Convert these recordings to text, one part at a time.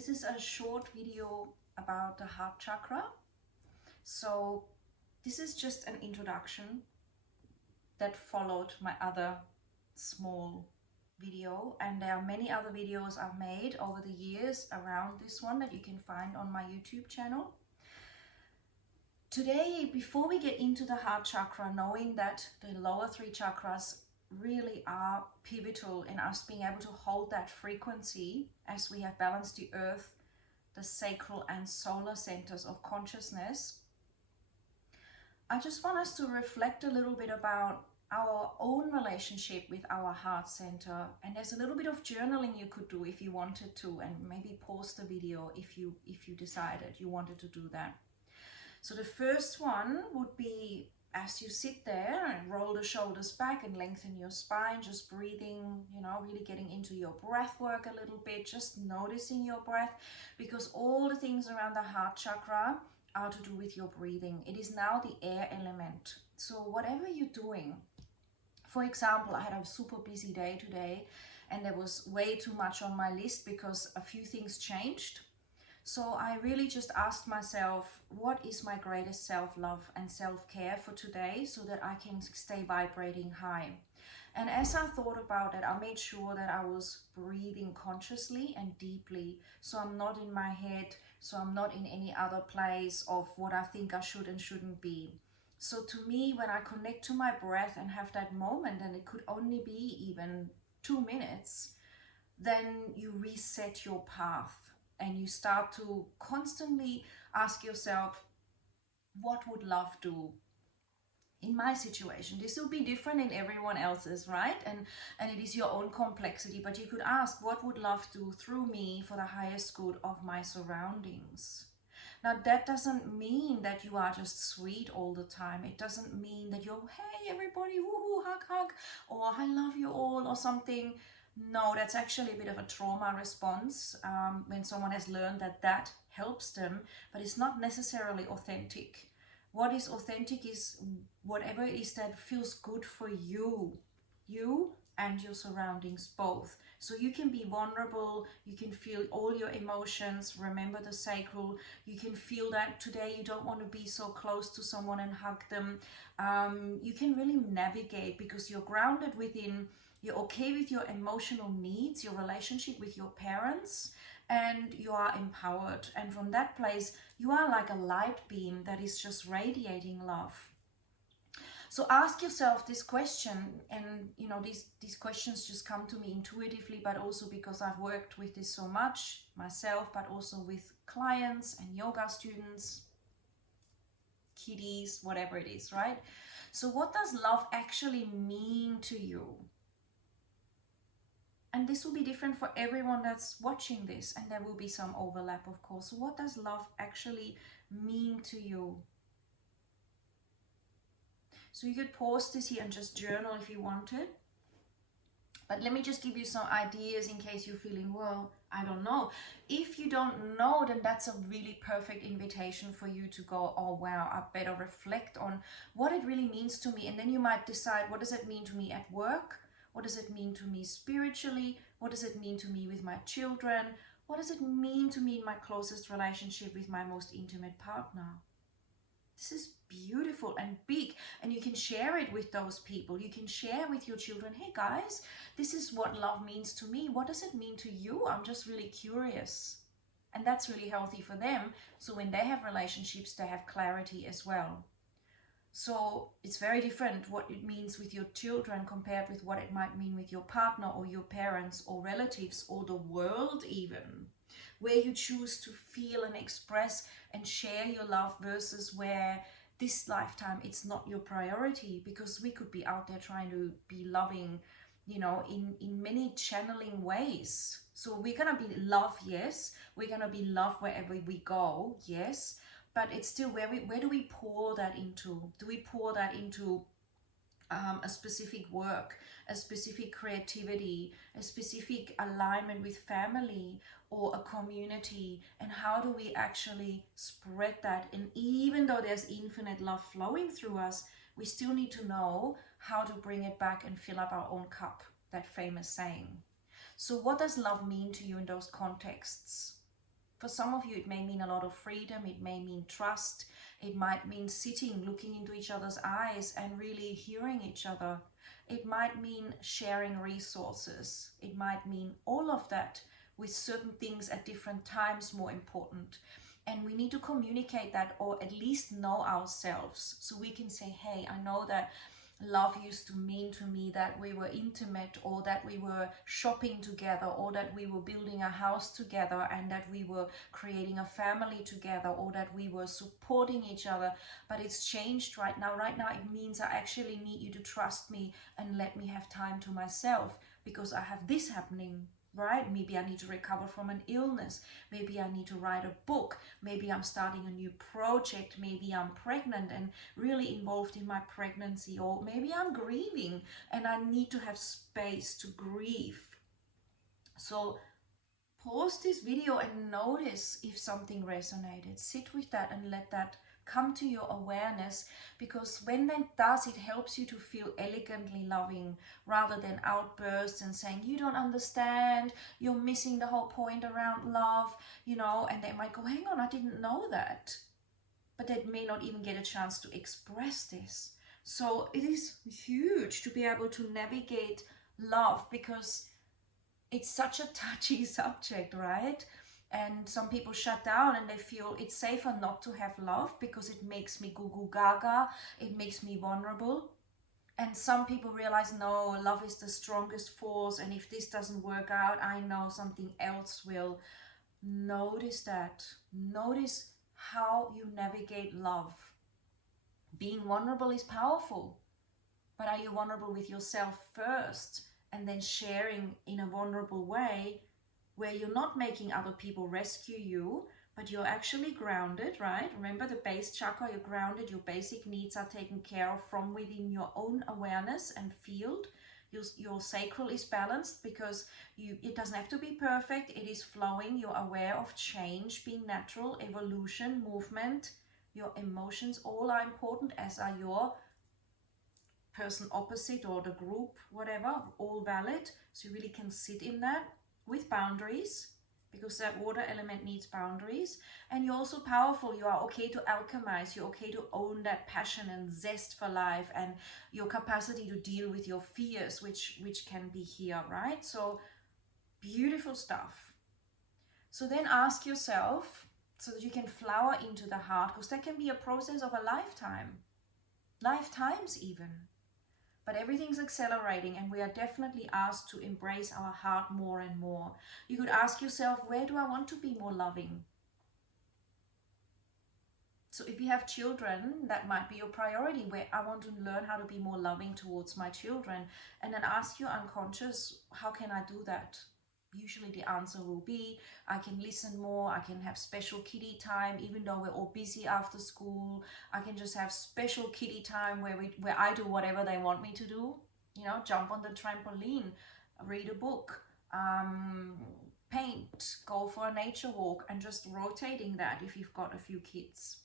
This is a short video about the heart chakra. So this is just an introduction that followed my other small video, and there are many other videos I've made over the years around this one that you can find on my YouTube channel. Today, before we get into the heart chakra, knowing that the lower three chakras really are pivotal in us being able to hold that frequency as we have balanced the earth, the sacral and solar centers of consciousness, I just want us to reflect a little bit about our own relationship with our heart center. And there's a little bit of journaling you could do if you wanted to, and maybe pause the video if you decided you wanted to do that. So the first one would be, as you sit there and roll the shoulders back and lengthen your spine, just breathing, really getting into your breath work a little bit, just noticing your breath, because all the things around the heart chakra are to do with your breathing. It is now the air element. So whatever you're doing, for example, I had a super busy day today and there was way too much on my list because a few things changed. So I really just asked myself, what is my greatest self-love and self-care for today so that I can stay vibrating high? And as I thought about it, I made sure that I was breathing consciously and deeply. So I'm not in my head, so I'm not in any other place of what I think I should and shouldn't be. So to me, when I connect to my breath and have that moment, and it could only be even 2 minutes, then you reset your path. And you start to constantly ask yourself, what would love do? In my situation, this will be different in everyone else's, right? And it is your own complexity, but you could ask, what would love do through me for the highest good of my surroundings? Now, that doesn't mean that you are just sweet all the time. It doesn't mean that you're, hey, everybody, woohoo, hug, hug, or I love you all, or something. No, that's actually a bit of a trauma response when someone has learned that that helps them, but it's not necessarily authentic. What is authentic is whatever it is that feels good for you and your surroundings both. So you can be vulnerable, you can feel all your emotions, remember the sacral, you can feel that today you don't want to be so close to someone and hug them. You can really navigate because you're grounded within. You're okay with your emotional needs, your relationship with your parents, and you are empowered. And from that place, you are like a light beam that is just radiating love. So ask yourself this question, and these questions just come to me intuitively, but also because I've worked with this so much myself, but also with clients and yoga students, kiddies, whatever it is, right? So what does love actually mean to you? And this will be different for everyone that's watching this, and there will be some overlap, of course. So what does love actually mean to you? So you could pause this here and just journal if you wanted. But let me just give you some ideas in case you're feeling, well, I don't know. If you don't know, then that's a really perfect invitation for you to go, oh, wow, I better reflect on what it really means to me. And then you might decide, what does it mean to me at work? What does it mean to me spiritually? What does it mean to me with my children? What does it mean to me in my closest relationship with my most intimate partner? This is beautiful and big, and you can share it with those people. You can share with your children, hey guys, this is what love means to me. What does it mean to you? I'm just really curious. And that's really healthy for them. So when they have relationships, they have clarity as well. So it's very different what it means with your children compared with what it might mean with your partner or your parents or relatives or the world even. Where you choose to feel and express and share your love versus where this lifetime it's not your priority, because we could be out there trying to be loving, in many channeling ways. So we're going to be love, yes. We're going to be love wherever we go, yes. But it's still where do we pour that into? Do we pour that into a specific work, a specific creativity, a specific alignment with family or a community? And how do we actually spread that? And even though there's infinite love flowing through us, we still need to know how to bring it back and fill up our own cup, that famous saying. So what does love mean to you in those contexts? For some of you, it may mean a lot of freedom. It may mean trust. It might mean sitting, looking into each other's eyes and really hearing each other. It might mean sharing resources. It might mean all of that, with certain things at different times more important. And we need to communicate that, or at least know ourselves, so we can say, hey, I know that love used to mean to me that we were intimate, or that we were shopping together, or that we were building a house together, and that we were creating a family together, or that we were supporting each other. But it's changed right now. Right now it means I actually need you to trust me and let me have time to myself, because I have this happening. Right? Maybe I need to recover from an illness. Maybe I need to write a book. Maybe I'm starting a new project. Maybe I'm pregnant and really involved in my pregnancy. Or maybe I'm grieving and I need to have space to grieve. So pause this video and notice if something resonated. Sit with that and let that come to your awareness, because when that does, it helps you to feel elegantly loving, rather than outbursts and saying, you don't understand, you're missing the whole point around love, you know. And they might go, hang on, I didn't know that. But they may not even get a chance to express this. So it is huge to be able to navigate love, because it's such a touchy subject, right? And some people shut down and they feel it's safer not to have love because it makes me goo goo gaga, it makes me vulnerable. And some people realize, no, love is the strongest force, and if this doesn't work out, I know something else will. Notice that. Notice how you navigate love. Being vulnerable is powerful, but are you vulnerable with yourself first, and then sharing in a vulnerable way, where you're not making other people rescue you, but you're actually grounded, right? Remember the base chakra, you're grounded, your basic needs are taken care of from within your own awareness and field. Your sacral is balanced, because it doesn't have to be perfect, it is flowing. You're aware of change being natural, evolution, movement. Your emotions all are important, as are your person opposite or the group, whatever, all valid. So you really can sit in that with boundaries, because that water element needs boundaries. And you're also powerful. You are okay to alchemize. You're okay to own that passion and zest for life, and your capacity to deal with your fears, which can be here, right? So beautiful stuff. So then ask yourself, so that you can flower into the heart, because that can be a process of a lifetime, lifetimes even. But everything's accelerating, and we are definitely asked to embrace our heart more and more. You could ask yourself, where do I want to be more loving? So if you have children, that might be your priority, where I want to learn how to be more loving towards my children. And then ask your unconscious, how can I do that? Usually the answer will be, I can listen more, I can have special kiddie time, even though we're all busy after school. I can just have special kiddie time where I do whatever they want me to do. You know, jump on the trampoline, read a book, paint, go for a nature walk, and just rotating that if you've got a few kids.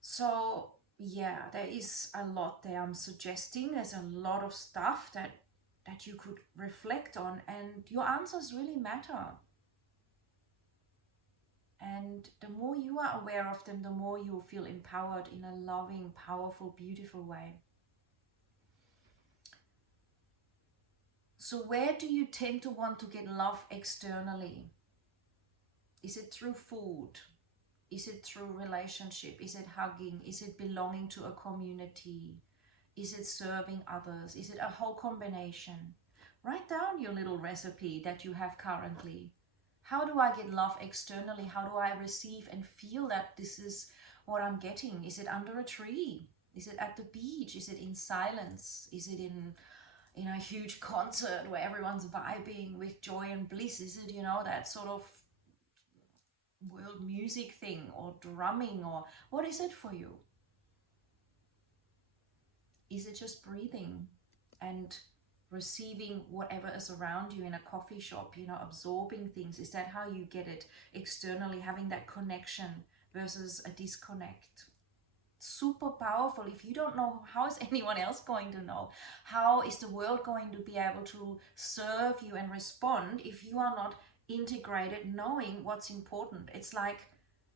So yeah, there is a lot there I'm suggesting. There's a lot of stuff that you could reflect on, and your answers really matter. And the more you are aware of them, the more you will feel empowered in a loving, powerful, beautiful way. So where do you tend to want to get love externally? Is it through food? Is it through relationship? Is it hugging? Is it belonging to a community? Is it serving others? Is it a whole combination? Write down your little recipe that you have currently. How do I get love externally? How do I receive and feel that this is what I'm getting? Is it under a tree? Is it at the beach? Is it in silence? Is it in a huge concert where everyone's vibing with joy and bliss? Is it, that sort of world music thing, or drumming, or what is it for you? Is it just breathing and receiving whatever is around you in a coffee shop, absorbing things? Is that how you get it externally, having that connection versus a disconnect? Super powerful. If you don't know, how is anyone else going to know? How is the world going to be able to serve you and respond if you are not integrated, knowing what's important. It's like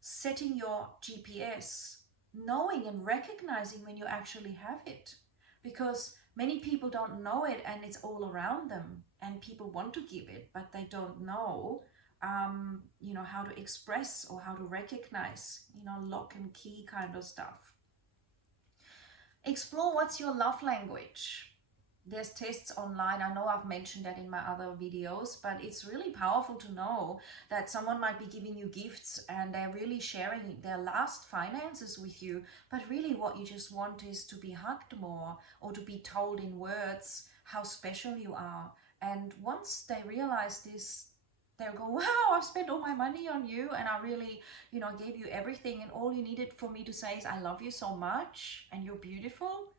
setting your GPS, knowing and recognizing when you actually have it. Because many people don't know it and it's all around them, and people want to give it, but they don't know, how to express or how to recognize, lock and key kind of stuff. Explore what's your love language. There's tests online. I know I've mentioned that in my other videos, but it's really powerful to know that someone might be giving you gifts and they're really sharing their last finances with you, but really what you just want is to be hugged more, or to be told in words how special you are. And once they realize this, they'll go, wow, I've spent all my money on you and I really, gave you everything, and all you needed for me to say is I love you so much and you're beautiful.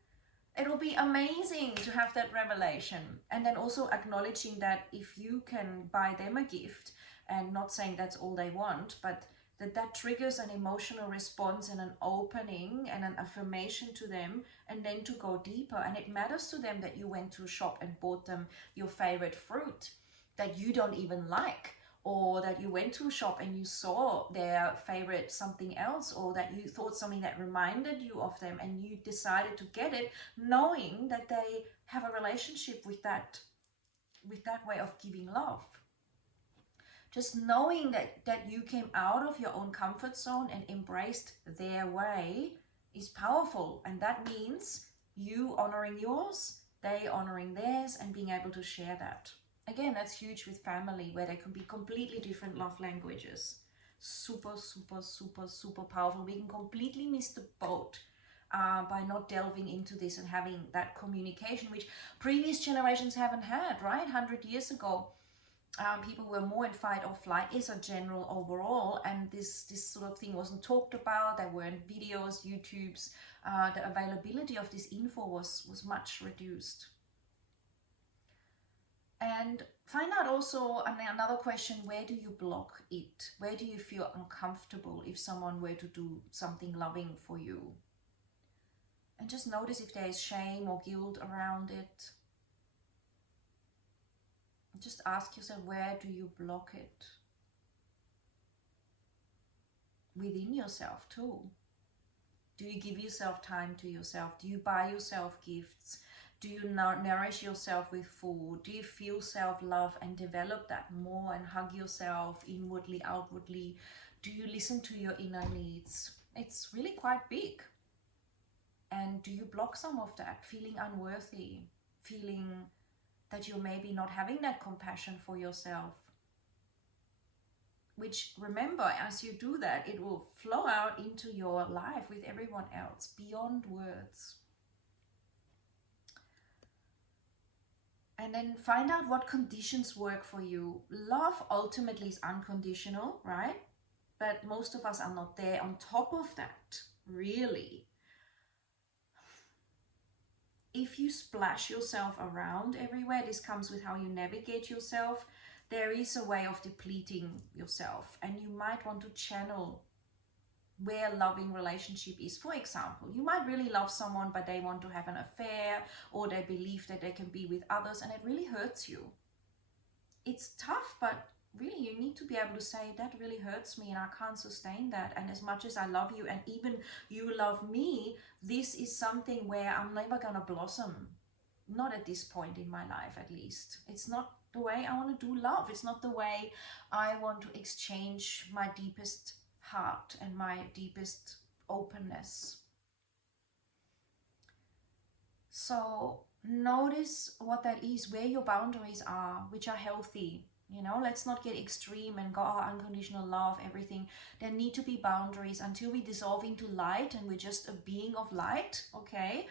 It'll be amazing to have that revelation. And then also acknowledging that if you can buy them a gift, and not saying that's all they want, but that triggers an emotional response and an opening and an affirmation to them, and then to go deeper. And it matters to them that you went to a shop and bought them your favorite fruit that you don't even like, or that you went to a shop and you saw their favorite something else, or that you thought something that reminded you of them and you decided to get it, knowing that they have a relationship with that way of giving love. Just knowing that you came out of your own comfort zone and embraced their way is powerful. And that means you honoring yours, they honoring theirs, and being able to share that. Again, that's huge with family, where they can be completely different love languages. Super, super, super, super powerful. We can completely miss the boat by not delving into this and having that communication, which previous generations haven't had, right? 100 years ago, people were more in fight or flight is a general overall, and this sort of thing wasn't talked about. There weren't videos, YouTubes. The availability of this info was much reduced. And find out also another question, where do you block it? Where do you feel uncomfortable if someone were to do something loving for you? And just notice if there is shame or guilt around it. Just ask yourself, where do you block it? Within yourself too. Do you give yourself time to yourself? Do you buy yourself gifts? Do you nourish yourself with food? Do you feel self-love and develop that more and hug yourself inwardly, outwardly? Do you listen to your inner needs? It's really quite big. And do you block some of that? Feeling unworthy, feeling that you're maybe not having that compassion for yourself. Which, remember, as you do that, it will flow out into your life with everyone else, beyond words. And then find out what conditions work for you. Love ultimately is unconditional, right? But most of us are not there. On top of that, really, if you splash yourself around everywhere, this comes with how you navigate yourself, there is a way of depleting yourself, and you might want to channel where loving relationship is. For example, you might really love someone, but they want to have an affair, or they believe that they can be with others, and it really hurts you. It's tough, but really you need to be able to say, that really hurts me and I can't sustain that. And as much as I love you and even you love me, this is something where I'm never gonna blossom. Not at this point in my life, at least. It's not the way I want to do love. It's not the way I want to exchange my deepest heart and my deepest openness. So notice what that is, where your boundaries are, which are healthy. Let's not get extreme and go, oh, unconditional love, everything. There need to be boundaries until we dissolve into light and we're just a being of light, okay?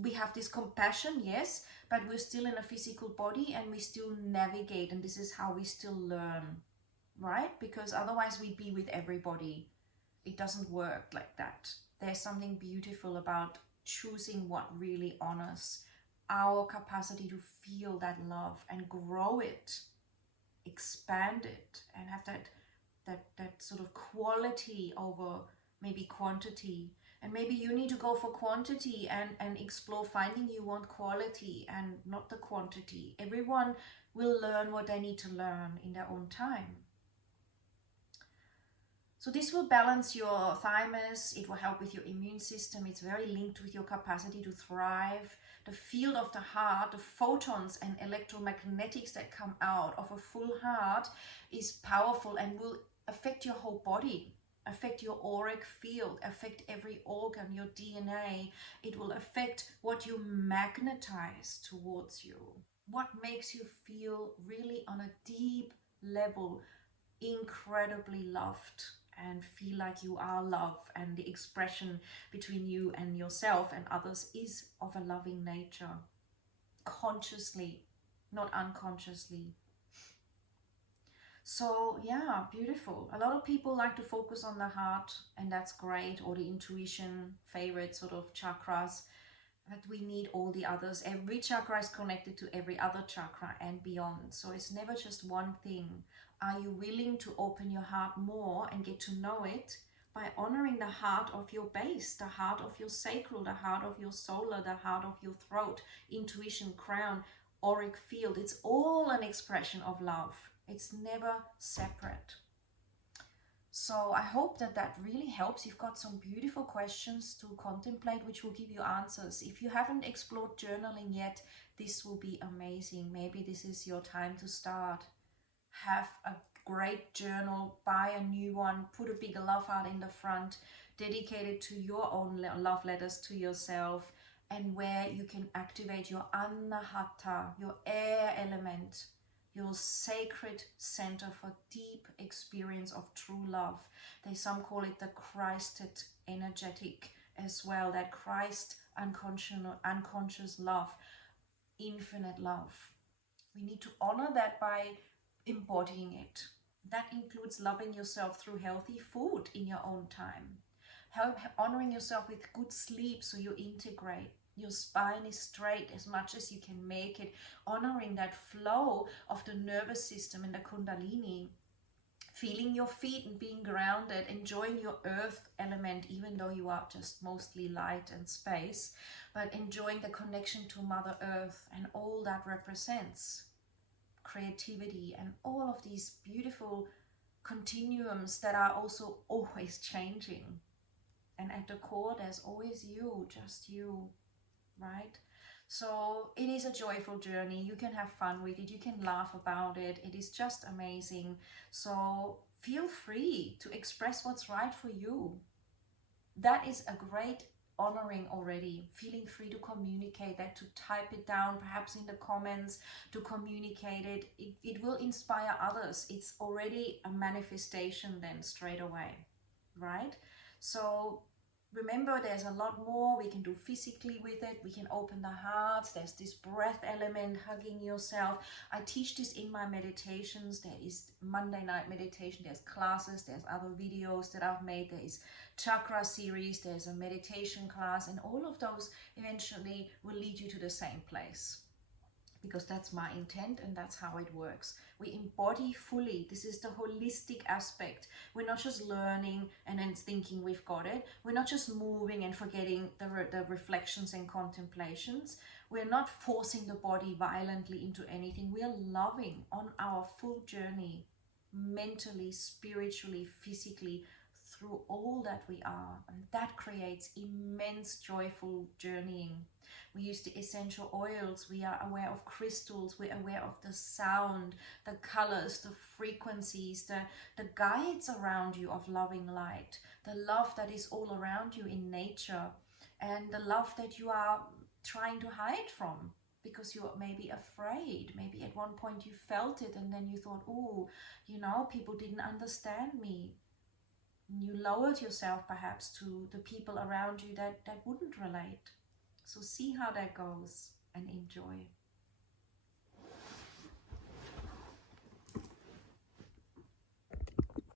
We have this compassion, yes, but we're still in a physical body and we still navigate, and this is how we still learn, right? Because otherwise we'd be with everybody. It doesn't work like that. There's something beautiful about choosing what really honors our capacity to feel that love and grow it, expand it, and have that sort of quality over maybe quantity. And maybe you need to go for quantity and explore finding you want quality and not the quantity. Everyone will learn what they need to learn in their own time. So this will balance your thymus, it will help with your immune system, it's very linked with your capacity to thrive. The field of the heart, the photons and electromagnetics that come out of a full heart is powerful and will affect your whole body, affect your auric field, affect every organ, your DNA. It will affect what you magnetize towards you, what makes you feel really on a deep level incredibly loved and feel like you are love, and the expression between you and yourself and others is of a loving nature, consciously, not unconsciously. So yeah, beautiful. A lot of people like to focus on the heart, and that's great, or the intuition, favorite sort of chakras, but we need all the others. Every chakra is connected to every other chakra and beyond. So it's never just one thing. Are you willing to open your heart more and get to know it by honoring the heart of your base, the heart of your sacral, the heart of your solar, the heart of your throat, intuition, crown, auric field? It's all an expression of love. It's never separate. So I hope that that really helps. You've got some beautiful questions to contemplate, which will give you answers. If you haven't explored journaling yet, this will be amazing. Maybe this is your time to start. Have a great journal, buy a new one, put a big love heart in the front, dedicated to your own love letters to yourself, and where you can activate your anahata, your air element, your sacred center for deep experience of true love. Some call it the Christed energetic as well, that Christ unconscious love, infinite love. We need to honor that by embodying it. That includes loving yourself through healthy food in your own time, honoring yourself with good sleep so you integrate. Your spine is straight as much as you can make it, honoring that flow of the nervous system and the kundalini, feeling your feet and being grounded, enjoying your earth element, even though you are just mostly light and space, but enjoying the connection to Mother Earth and all that represents, creativity and all of these beautiful continuums that are also always changing. And at the core, there's always you, just you, right? So it is a joyful journey. You can have fun with it. You can laugh about it. It is just amazing. So feel free to express what's right for you. That is a great honoring already. Feeling free to communicate that, to type it down, perhaps in the comments, to communicate it. It will inspire others. It's already a manifestation then straight away, right? So remember, there's a lot more we can do physically with it. We can open the heart. There's this breath element, hugging yourself. I teach this in my meditations. There is Monday night meditation. There's classes. There's other videos that I've made. There is chakra series. There's a meditation class. And all of those eventually will lead you to the same place, because that's my intent and that's how it works. We embody fully. This is the holistic aspect. We're not just learning and then thinking we've got it. We're not just moving and forgetting the reflections and contemplations. We're not forcing the body violently into anything. We are loving on our full journey, mentally, spiritually, physically, through all that we are. And that creates immense joyful journeying. We use the essential oils. We are aware of crystals. We're aware of the sound, the colors, the frequencies, the guides around you of loving light, the love that is all around you in nature, and the love that you are trying to hide from because you're maybe afraid. Maybe at one point you felt it and then you thought, oh, you know, people didn't understand me. You lowered yourself perhaps to the people around you that wouldn't relate. So see how that goes and enjoy.